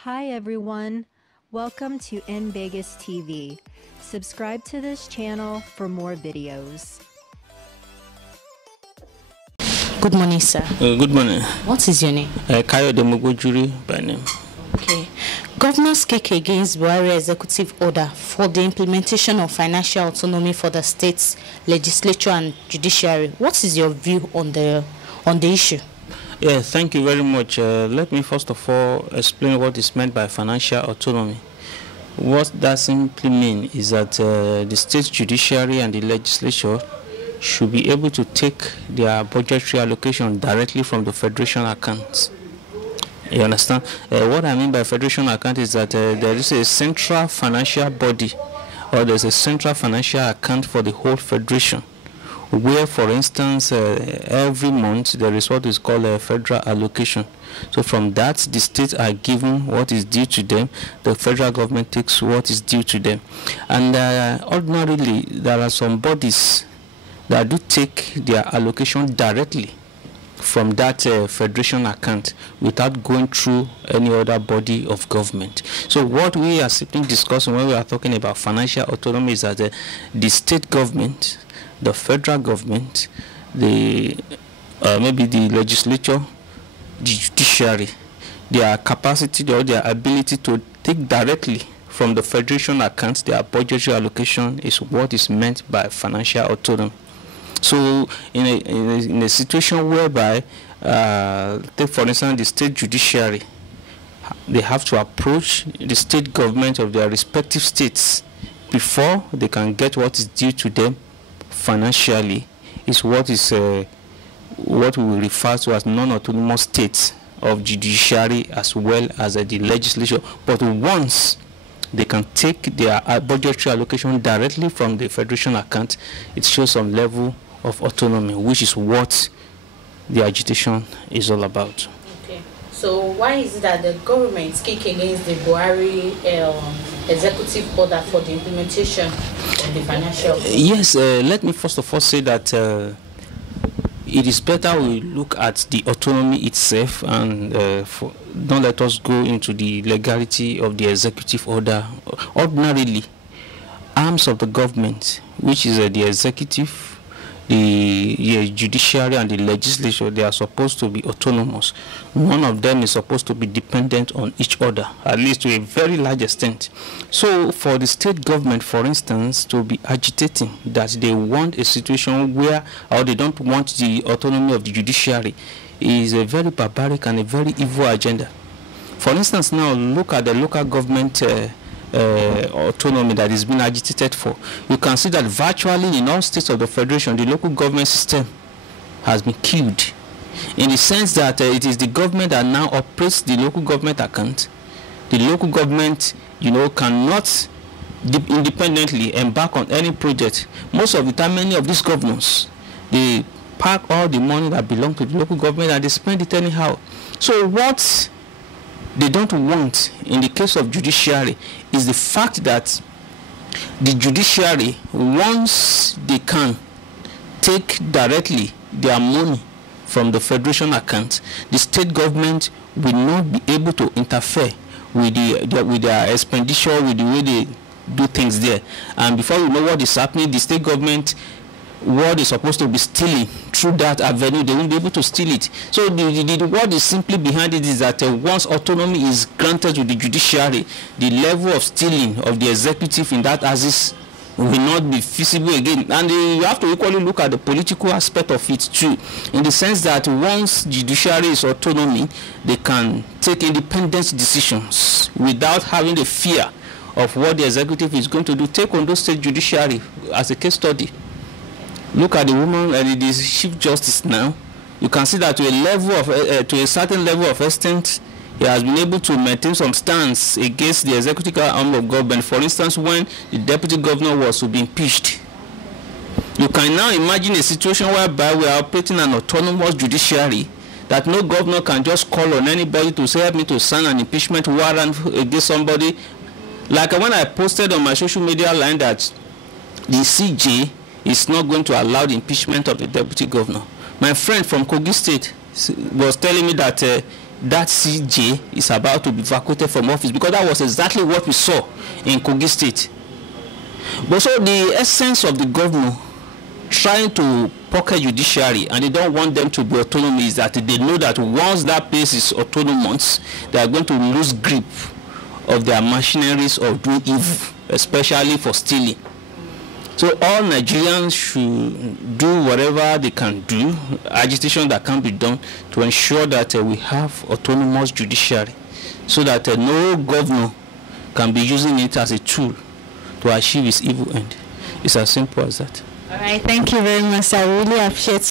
Hi everyone, welcome to NVegas TV. Subscribe to this channel for more videos. Good morning, sir. Good morning. What is your name? Kayode Mogojuri by name. Okay. Governors kick against Buhari executive order for the implementation of financial autonomy for the states, legislature and judiciary. What is your view on the issue? Yeah, thank you very much. Let me first of all explain what is meant by financial autonomy. What that simply means is that the state judiciary and the legislature should be able to take their budgetary allocation directly from the federation accounts. You understand? What I mean by federation account is that there is a central financial body, or there's a central financial account for the whole federation, where, for instance, every month there is what is called a federal allocation. So from that, the states are given what is due to them, the federal government takes what is due to them. And ordinarily, there are some bodies that do take their allocation directly from that federation account without going through any other body of government. So what we are simply discussing when we are talking about financial autonomy is that the state government, the federal government, the maybe the legislature, the judiciary, their capacity or their ability to take directly from the federation accounts their budgetary allocation is what is meant by financial autonomy. So in a situation whereby, take for instance the state judiciary, they have to approach the state government of their respective states before they can get what is due to them financially, is what we will refer to as non-autonomous states of judiciary as well as the legislature. But once they can take their budgetary allocation directly from the federation account, it shows some level of autonomy, which is what the agitation is all about. Okay. So why is it that the government kick against the Buhari executive order for the implementation of the financial? Yes, let me first of all say that it is better we look at the autonomy itself and don't let us go into the legality of the executive order. Ordinarily, arms of the government, which is the executive, the judiciary and the legislature, they are supposed to be autonomous. None of them is supposed to be dependent on each other, at least to a very large extent. So for the state government, for instance, to be agitating that they want a situation where, or they don't want the autonomy of the judiciary, is a very barbaric and a very evil agenda. For instance, now look at the local government autonomy that is being agitated for. You can see that virtually in all states of the federation, the local government system has been killed, in the sense that it is the government that now operates the local government account. The local government, cannot independently embark on any project. Most of the time, many of these governors, they park all the money that belongs to the local government and they spend it anyhow. So what they don't want in the case of judiciary is the fact that the judiciary, once they can take directly their money from the federation account, the state government will not be able to interfere with their expenditure, with the way they do things there. And before we know what is happening, the state government, what is supposed to be stealing through that avenue, they won't be able to steal it. So what is simply behind it is that once autonomy is granted to the judiciary, the level of stealing of the executive in that axis will not be feasible again. And you have to equally look at the political aspect of it too, in the sense that once judiciary is autonomy, they can take independent decisions without having the fear of what the executive is going to do. Take Ondo State Judiciary as a case study. Look at the woman, the Chief Justice now. You can see that to a certain level of extent, he has been able to maintain some stance against the executive arm of government. For instance, when the deputy governor was to be impeached, you can now imagine a situation whereby we are operating an autonomous judiciary, that no governor can just call on anybody to say, help me to sign an impeachment warrant against somebody. Like when I posted on my social media line that the CJ is not going to allow the impeachment of the deputy governor, my friend from Kogi State was telling me that that CJ is about to be vacated from office, because that was exactly what we saw in Kogi State. But so the essence of the governor trying to pocket judiciary, and they don't want them to be autonomous, is that they know that once that place is autonomous, they are going to lose grip of their machineries of doing evil, especially for stealing. So all Nigerians should do whatever they can do, agitation that can be done, to ensure that we have autonomous judiciary, so that no governor can be using it as a tool to achieve his evil end. It's as simple as that. All right, thank you very much. I really appreciate